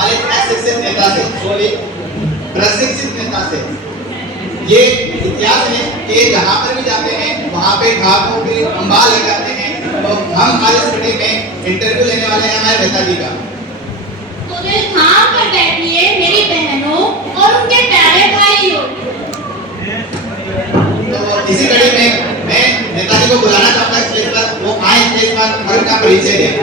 हमारे अशिक्षित नेता से, सॉरी प्रशिक्षित नेता से ये इतिहास है कि जहाँ पर भी जाते हैं वहाँ पे ढाकों की अंबाल लगाते हैं। तो हम आज इस मीटिंग में इंटरव्यू लेने वाले हैं हमारे नेताजी का। तो दिल थाम कर बैठिए मेरी बहनों और उनके प्यारे भाइयों। तो इसी कड़ी में मैं नेताजी को बुलाना चाहता हूँ स्टेज पर, वो आए स्टेज पर और उनका परिचय दें।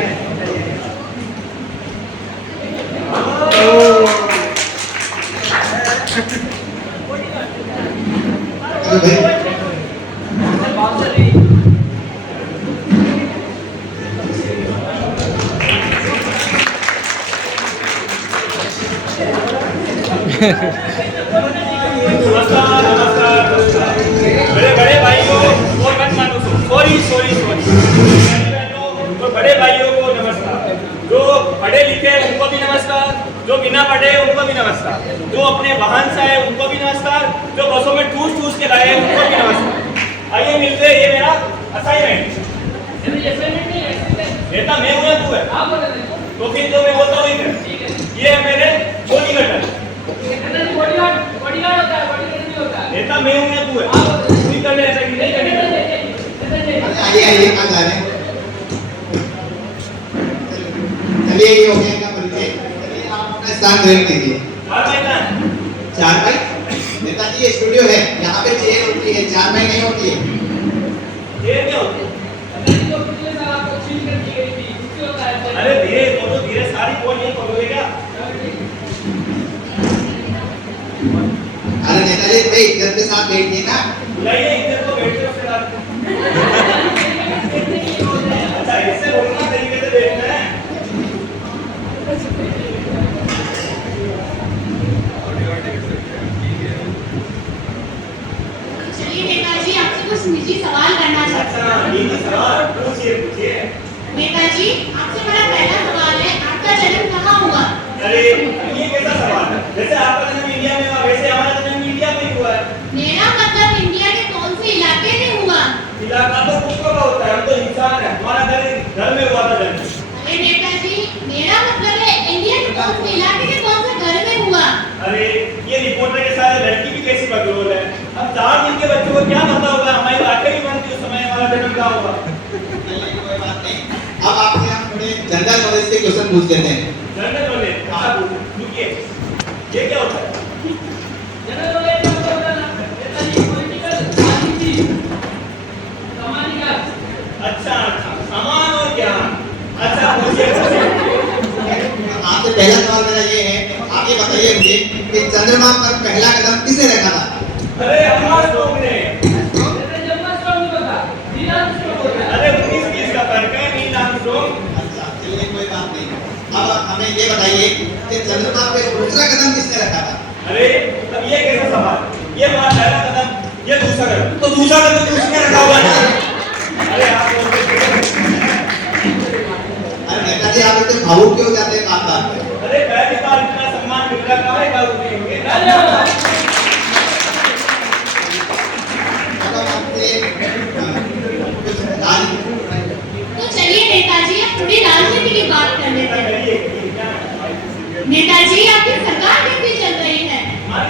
मेरे बड़े भाइयों और मत मानो, सॉरी तो बड़े भाइयों को नमस्कार, जो पढ़े लिखे उनको भी नमस्कार, जो बिना पढ़े उनको भी नमस्कार, जो अपने वाहन से आए उनको भी नमस्कार, जो बसों में ठूस के लाए उनको भी नमस्कार। आइए मिलते, ये मेरा असाइनमेंट नेता मैं हूँ, तू है, तो फिर जो मैं बोलता हूँ ये है मेरे बॉडीगार्ड नेता मैं हूँ या तू है, नहीं करने ऐसा कि नहीं करने। आइए कहाँ जा रहे हैं? चलिए ये हो गया इनका परिचय। चलिए आप अपना स्थान ग्रहण कीजिए। चार भाई नेताजी ये स्टूडियो है, यहाँ पे चेयर होती है, चार भाई नहीं होती है। चेयर क्या होती है? अरे धीरे बोलो, धीरे, सारी बोल नहीं पकड़ोगे क्या? अरे नेताजी भाई इज्जत के साथ बैठिए ना। बुलाइए इधर को, बैठो उसके साथ। अच्छा इससे बोलना तरीके से बैठना है। चलिए नेताजी आपसे कुछ निजी सवाल करना चाहते हैं। अच्छा निजी सवाल पूछिए। नेताजी आपसे मेरा पहला सवाल है, आपका जन्म कहाँ हुआ? अरे ये कैसा सवाल है? जैसे आपका जन्म इंडिया में हुआ वैसे हमारा जन्म इंडिया में ही हुआ है। मेरा मतलब इंडिया के कौन से इलाके में हुआ? इलाका तो कुत्तों का होता है, हम तो इंसान है, हमारा घर में हुआ था जन्म। अरे नेताजी मेरा मतलब है इंडिया के कौन से इलाके के कौन से घर में हुआ? अरे ये रिपोर्टर के साथ लड़की भी कैसी बकलोल है। अब 4 दिन के बच्चों को क्या पता होगा हमारी बातें भी बनती उस समय हमारा जन्म क्या होगा। कोई बात नहीं, अब आपसे हम थोड़े जनरल नॉलेज के क्वेश्चन पूछ लेते हैं। जनरल नॉलेज रुकिए, ये क्या होता है? जनरल नॉलेज क्या होता है? नेताजी पॉलिटिकल राजनीति सामान्य ज्ञान। अच्छा सामान और ज्ञान। अच्छा पूछिए। आपसे पहला सवाल मेरा ये है, आप ये बताइए मुझे कि चंद्रमा पर पहला कदम किसने रखा था? अरे आर्मस्ट्रांग ने। अरे 19-20 का फर्क है, नील आर्मस्ट्रांग। अच्छा चलिए कोई बात नहीं। अब हमें ये बताइए कि चंद्रमा पे दूसरा कदम किसने रखा था? अरे तब ये कैसा सवाल? ये हमारा पहला कदम, ये दूसरा कदम, तो दूसरा कदम किसने रखा हुआ है? अरे आप अरे नेताजी आप इतने भावुक क्यों हो जाते हैं बात पे? अरे पहली बार इतना सम्मान मिल रहा है, भावुक नहीं होंगे। तो चलिए नेताजी अब थोड़ी राजनीति की बात कर लेते हैं। नेताजी आपकी सरकार कैसी चल रही है? हमारी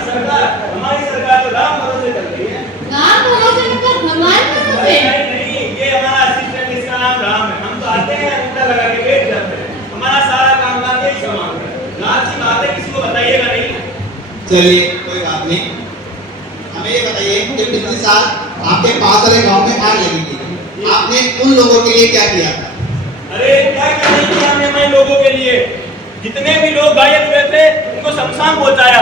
सरकार तो राम भरोसे चल रही है। राम भरोसे मतलब भगवान भरोसे? नहीं, ये हमारा असिस्टेंट, इसका नाम राम है। हम तो आते हैं अंदर लगा के बैठ जाते हैं, हमारा सारा काम यही संभालता है। रात की बातें किसी को बताइएगा नहीं। चलिए कोई बात नहीं, हमें ये बताइए कि पिछले साल आपके पास वाले गांव में आग लगी थी, आपने उन लोगों के लिए क्या किया था? अरे क्या नहीं किया हमने भाई लोगों के लिए? जितने भी लोग घायल हुए थे उनको शमशान पहुंचाया।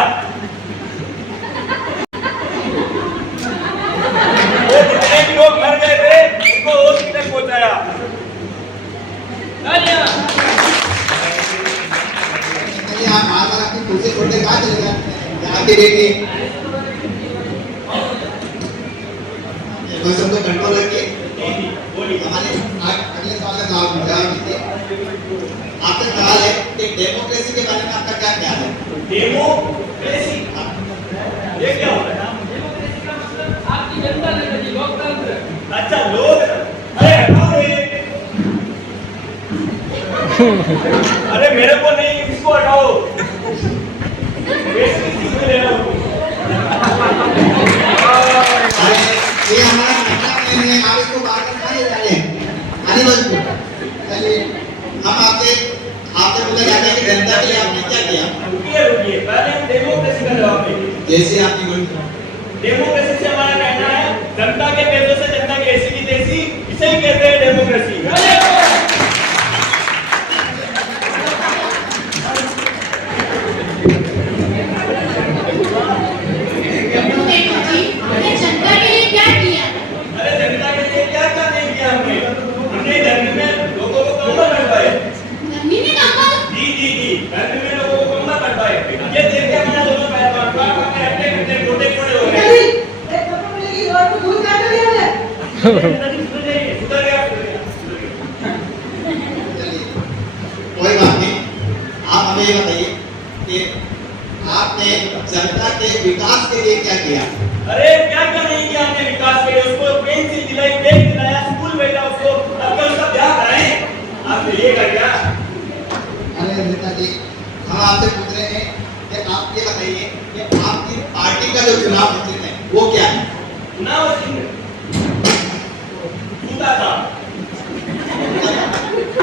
वो जितने भी लोग मर गए थे उनको हॉस्पिटल पहुंचाया। आप बात अपनी कुर्सी छोड़ने कहाँ चले गए? यहाँ के देखिए बस हमको कंट्रोल रखिए। हमारे अगले सवाल का जवाब दीजिए। आपका सवाल है कि डेमोक्रेसी के बारे में आपका क्या ख्याल है? डेमोक्रेसी ये क्या होता है? आपकी जनता ने लोकतंत्र। अच्छा लोग, अरे हटाओ ये। अरे मेरे को नहीं, इसको हटाओ। बेसिक में ले रहा हूँ। अरे ये हमारा पहला नहीं है, आप इसको बाहर कर नहीं डाले आने वाले चलिए हम आपसे पूछा जाता है कि जनता के लिए आपने क्या किया। रुकिए पहले हम डेमोक्रेसी का जवाब देंगे। जैसे आपकी बोली डेमोक्रेसी से हमारा कहना है जनता के पैसों से जनता की ऐसी की तैसी, इसे ही कहते हैं डेमोक्रेसी। देखो जी, हमने जनता के लिए क्या किया? अरे जनता के लिए क्या क्या नहीं किया हमने? हमने गर्मी में लोगों को कंबल बनवाए। गर्मी में कंबल? जी गर्मी में लोगों को कंबल बनवाए। ये देख के मैंने दोनों पैर बांध के अपने गोटे कोड़े हो गए। उधर गया। चलिए कोई बात नहीं, आप हमें ये बताइए कि आपने जनता के विकास के लिए क्या किया। अरे क्या क्या नहीं किया हमने विकास के लिए? उसको पेंसिल दिलाई, बैग दिलाया, स्कूल भेजा उसको, अब क्या उसका ब्याह कराएं? आप ये कर क्या? अरे नेताजी हम आपसे पूछ रहे हैं कि आप ये बताइए कि आपकी पार्टी का जो चुनाव चिन्ह है वो क्या है। चुनाव चिन्ह जूता था।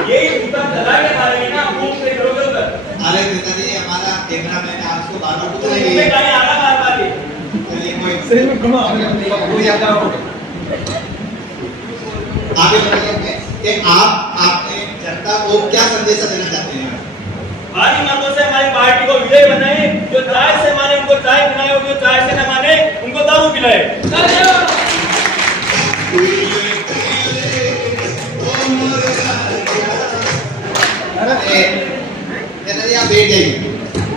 यही जूता चला के मारेंगे ना, मुंह से करोगे उधर। अरे नेताजी हमारा कैमरा मैन है, आपको बार-बार पूछ तो रहे मुंह में हैं। कहीं आना मार के। चलिए कोई सही में घुमा पूरी यात्रा हो। आगे बढ़िए कि आप अपने जनता को क्या संदेश देना चाहते हैं। भारी मतों से हमारी पार्टी को विजय बनाए। जो चाय से माने उनको चाय पिलाए, और जो चाय से न माने उनको दारू पिलाए। नेताजी आप बैठ जाइए।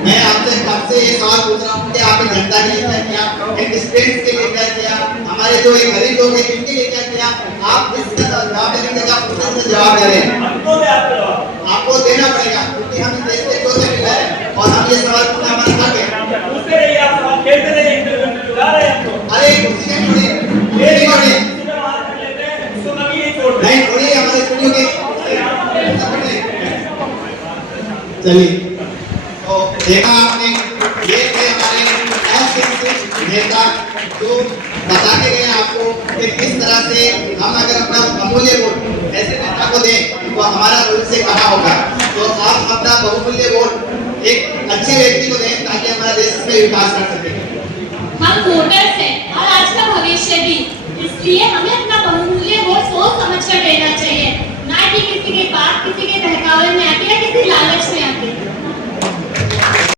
मैं आपसे ये सवाल पूछ रहा हूँ कि आपने जनता के लिए क्या किया, एक स्टूडेंट्स के लिए क्या किया, हमारे जो एक गरीब लोग हैं इनके लिए क्या किया। आप इसका जवाब देने के जगह पूछने से जवाब दे रहे हैं। हमको दे आपका जवाब। आपको देना पड़ेगा क्योंकि हम इस देश के चौथे पिता हैं और हम ये सवाल पूछना हमारा हक है। पूछते रहिए, आप सवाल खेलते रहिए, इंटरव्यू में बुला रहे हैं हमको। अरे कुर्सी नहीं छोड़िए, ये नहीं छोड़िए, इसमें मार कर लेते हैं, इसको कभी नहीं छोड़ते। नहीं छोड़िए हमारे स्टूडियो के। चलिए तो देखा आपने, ये थे हमारे नेता जो बता के गए आपको कि किस तरह से हम अगर अपना बहुमूल्य वोट ऐसे नेता को दें तो हमारा भविष्य कहाँ होगा। तो आप अपना बहुमूल्य वोट एक अच्छे व्यक्ति को दें ताकि हमारा देश में विकास कर सके। हम वोटर्स हैं